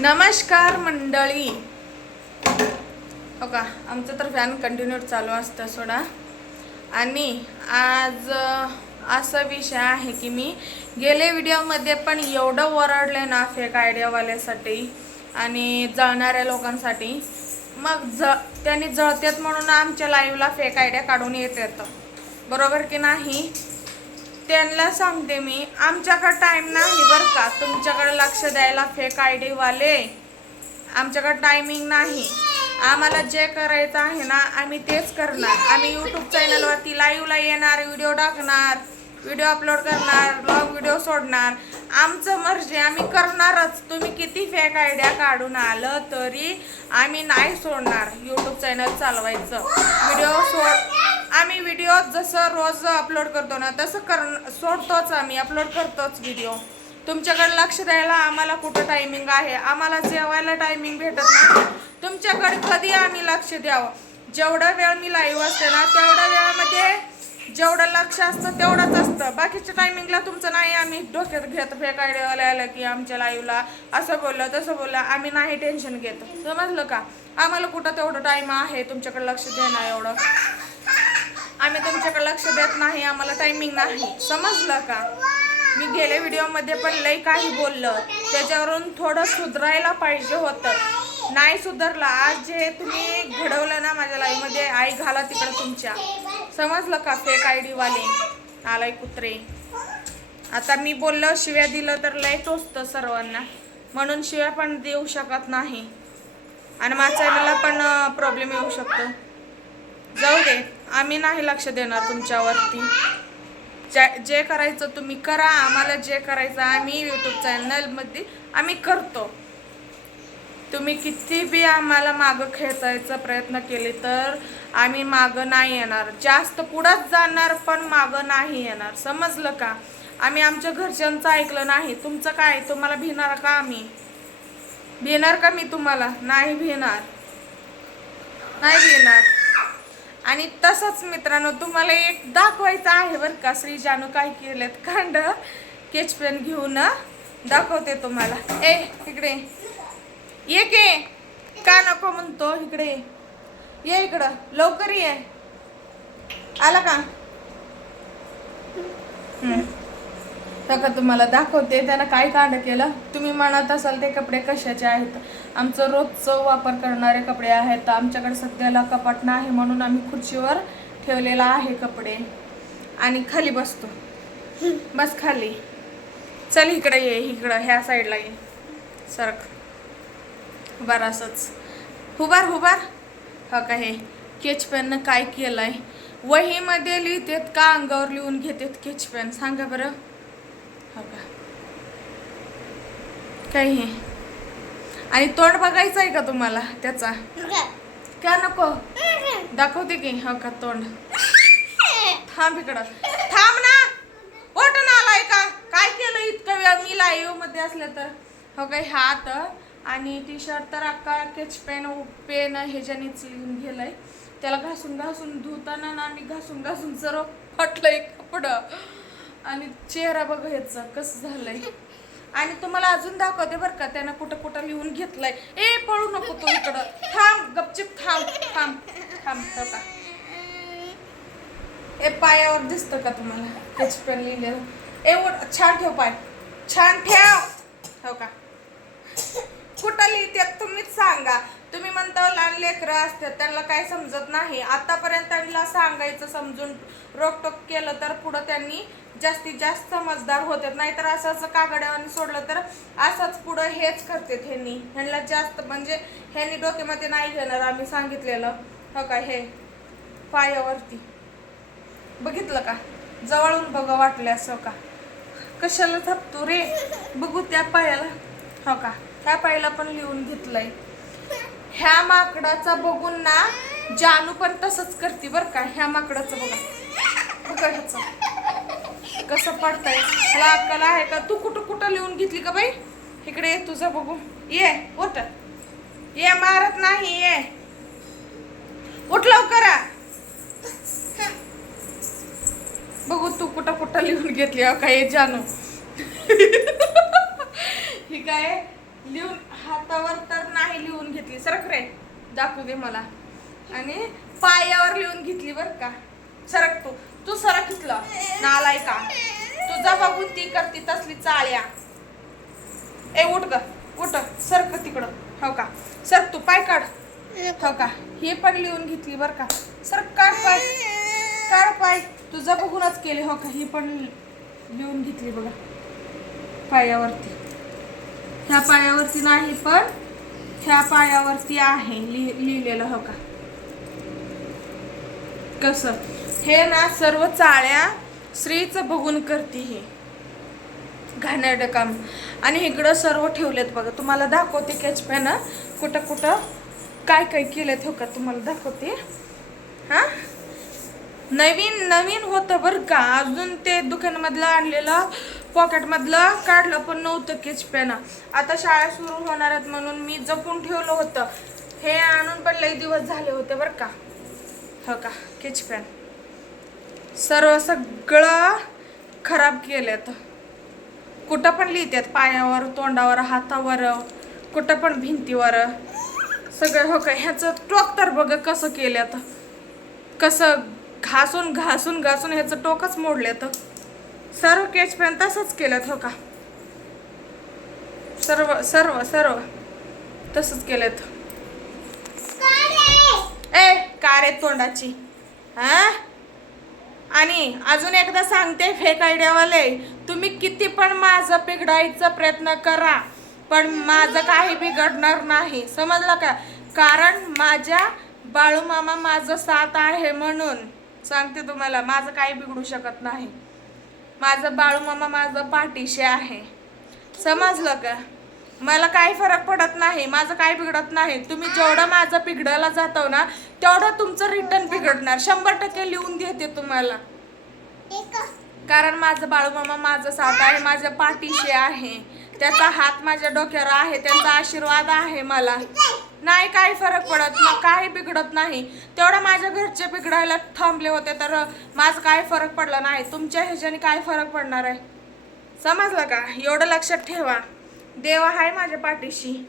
नमस्कार मंडळी. हो का आमचं तर फॅन कंटिन्यू चालू असतं सोडा. आणि आज असा विषय आहे की मी गेले व्हिडिओमध्ये पण एवढं ओरडले ना फेक आयडियावाल्यासाठी आणि जळणाऱ्या लोकांसाठी. मग ज त्यांनी जळतात म्हणून आमच्या लाईव्हला फेक आयडिया काढून येत येतं. बरोबर की नाही? त्यांना सांगते मी आमच्याकडं टाईम नाही बरं का. तुमच्याकडं लक्ष द्यायला फेक आय वाले. आमच्याकडं टायमिंग नाही. आम्हाला जे करायचं आहे ना आम्ही तेच करणार. आम्ही यूट्यूब चॅनलवरती लाईव्हला येणार व्हिडिओ टाकणार. व्हिडिओ अपलोड करणार ब्लॉग व्हिडिओ सोडणार. आमचं मर्जी आम्ही करणारच. तुम्ही किती फेक आयडिया काढून आलं तरी आम्ही नाही सोडणार. यूट्यूब चॅनल चालवायचं. व्हिडिओ सोड आम्ही व्हिडिओ जसं रोज अपलोड करतो ना तसं कर सोडतोच आम्ही. अपलोड करतोच व्हिडिओ तुमच्याकडे लक्ष द्यायला आम्हाला कुठं टायमिंग आहे? आम्हाला जेवायला टायमिंग भेटत नाही. तुमच्याकडे कधी आम्ही लक्ष द्यावं? जेवढा वेळ मी लाईव्ह असते ना तेवढ्या वेळामध्ये जेवढं लक्ष असतं तेवढंच असतं. बाकीच्या टायमिंगला तुमचं नाही आम्ही डोक्यात घेत फेकायला आलं की आमच्या लाईव्हला असं बोललं तसं बोललं आम्ही नाही टेन्शन घेत. समजलं का? आम्हाला कुठं तेवढं टाईम आहे तुमच्याकडे लक्ष देणं एवढं? आम्ही तुमच्याकडे लक्ष देत नाही आम्हाला टायमिंग नाही. समजलं का? मी गेल्या व्हिडिओमध्ये पण लई काही बोललं. त्याच्यावरून थोडं सुधरायला पाहिजे होतं. नाही सुधरला. आज जे तुम्ही घडवलं ना माझ्या लाईव्हमध्ये आई घाला तिकडं तुमच्या. समजलं का फेक आय डीवाले आलाय कुत्रे. आता मी बोललं शिव्या दिलं तर लय टोचतं सर्वांना. म्हणून शिव्या पण देऊ शकत नाही. आणि माझ्या पण प्रॉब्लेम येऊ शकतो. जाऊ दे आम्ही नाही लक्ष देणार तुमच्यावरती. ज्या- जे करायचं तुम्ही करा. आम्हाला जे करायचं आम्ही यूट्यूब चॅनलमध्ये आम्ही करतो. तुम्ही किती बी आम्हाला मागं खेचायचा प्रयत्न केले तर आम्ही मागं नाही येणार. जास्त पुढंच जाणार पण मागं नाही येणार. समजलं का? आम्ही आमच्या घरच्यांचं ऐकलं नाही. तुमचं काय? तुम्हाला भिणार का आम्ही? भिणार का मी तुम्हाला? नाही भिणार. नाही भिणार. आणि तसंच मित्रांनो तुम्हाला एक दाखवायचं आहे बरं का श्री जानू काय केलेत? कांड केच पेन घेऊन दाखवते तुम्हाला. ए इकडे ये के. का नको म्हणतो इकडे? ये. ये इकडं. लवकर ये. आला का? का तुम्हाला दाखवते. त्यानं काय कांड केलं? तुम्ही म्हणत असाल ते कपडे कशाचे आहेत? आमचं रोजचं वापर करणारे कपडे आहेत. आमच्याकडे सध्याला कपाट नाही म्हणून आम्ही खुर्चीवर ठेवलेला आहे कपडे. आणि खाली बसतो. बस खाली. चल इकडे ये. इकडं ह्या साईडला ये. सरक. हुबार असंच. हुबार हुबार. हा का हे? केच पेननं काय केलंय? वहीमध्ये लिहितेत का अंगावर लिहून घेतेत केच पेन? सांगा बरं. हो का? काय हे? आणि तोंड बघायचं आहे का तुम्हाला त्याचा? का नको? दाखवते की. हो का तोंड? थांब इकडं. थांब ना! ओटून आलाय का? काय केलं इतकं वेळ? मी लाईव्हमध्ये असलं तर. हो काय हात आणि टी शर्ट तर अक्का केच पेन पेन ह्याच्यानेच लिहून गेलंय त्याला घासून घासून धुताना ना मी घासून घासून जर फाटलंय कपडं. आणि चेहरा बघ कसं झालंय. आणि तुम्हाला अजून दाखवते बरं का त्यानं कुठं कुठं लिहून घेतलंय. ए पळू नको तो इकडं. थांब गपचिप थांब थांब थांब हो का? ए पायावर दिसतं का तुम्हाला? केच पेन लिहिलेलं. ए छान ठेव पाय. छान ठेव. हो का? तुम्हीच सांगा. तुम्ही म्हणता लहान लेकरं असतात त्यांना काय समजत नाही. आतापर्यंत त्यांना सांगायचं समजून रोकटोक केलं तर पुढं त्यांनी जास्तीत जास्त समजदार होतात. नाहीतर असं असं कागड्यावर सोडलं तर असंच पुढं हेच करतात ह्यांनी. ह्यांना जास्त म्हणजे ह्यांनी डोक्यामध्ये नाही घेणार आम्ही सांगितलेलं. हो का? हे पायावरती. बघितलं का? जवळून बघा वाटलं असं हो का? कशाला थपतो रे? बघू त्या पायाला. हो का? ह्या पायला पण लिहून घेतलंय. ह्या माकडाचा बघून ना जानू पण तसंच करते बर का ह्या माकडाचं बघा. बघा ह्याचं. कसं पडतंय. ह्याला अक्कल आहे का? तू कुठं कुठं लिहून घेतली का बाई? इकडे ये तुझं बघू ये उठ. ये मारत नाही ये. उठ लवकर. बघू तू कुठं कुठं लिहून घेतली अहो काय जानू. ही काय? लिहून हातावर तर नाही लिहून घेतली. सरक रे दाखवू दे मला. आणि पायावर लिहून घेतली बर का. सरक तू. तू सरक इथलं. नालाय का? तुझा बघून ती करती तसली चाळ्या. ए उठ ग. उठ. सरक तिकडं. हो का? सरक तू. पाय काढ. हो का? हे पण लिहून घेतली बर का. सरक काढ पाय. काढ पाय. तुझा बघूनच केले. हो का? ही पण लिहून घेतली बघा. पायावरती. ह्या पायावरती नाही पण ह्या पायावरती आहे. लि लिहिलेलं हो का? कसं? हे ना सर्व चाळ्या स्त्रीचं बघून करते हे. घाणेरडं काम. आणि इकडं सर्व ठेवलेत बघा. तुम्हाला दाखवते कॅच पॅनं कुठं कुठं? काय काय केलेत हो का? तुम्हाला दाखवते. हा? नवीन नवीन होतं बरं का? अजून ते दुकानामधलं आणलेलं पॉकेटमधलं काढलं पण नव्हतं केच पेना आता शाळा सुरू होणार आहेत म्हणून मी जपून ठेवलं होतं. हे आणून पण लई दिवस झाले होते बरं का. हो का? केच पेन सर्व सगळं खराब केलेत. कुठं पण लिहितात पायावर तोंडावर हातावर कुठं पण भिंतीवर. सगळं हो का? ह्याचं टोक तर बघ कसं केल्यात. कसं घासून घासून घासून ह्याचं टोकच मोडल्यात सर्व केच तसंच केलं हो का? सर्व सर्व सर्व तसंच केलं ए का रे तोंडाची. हा? आणि अजून एकदा सांगते फेक आयडियावाले तुम्ही किती पण माझं बिघडायचा प्रयत्न करा पण माझं काही बिघडणार नाही. समजलं का? कारण माझ्या बाळूमामा माझं साथ आहे म्हणून. सांगते तुम्हाला माझं काही बिघडू शकत नाही. माझं बाळूमामा माझं पाठीशी आहे. समजलं का? मला काही फरक पडत नाही माझं काही बिघडत नाही. तुम्ही जेवढं माझं बिघडायला जातो ना तेवढं तुमचं रिटर्न बिघडणार. शंभर टक्के लिहून देते तुम्हाला. कारण माझं बाळूमामा माझं साथ आहे माझ्या पाठीशी आहे. त्याचा हात माझ्या डोक्यावर आहे त्यांचा आशीर्वाद आहे मला. नाही काही फरक पडत ना काही बिघडत नाही. तेवढं माझ्या घरचे बिघडायला थांबले होते तर माझं काय फरक पडला नाही. तुमच्या ह्याच्याने काय फरक पडणार आहे? समजलं का? एवढं लक्षात ठेवा. देव आहे माझ्या पाठीशी.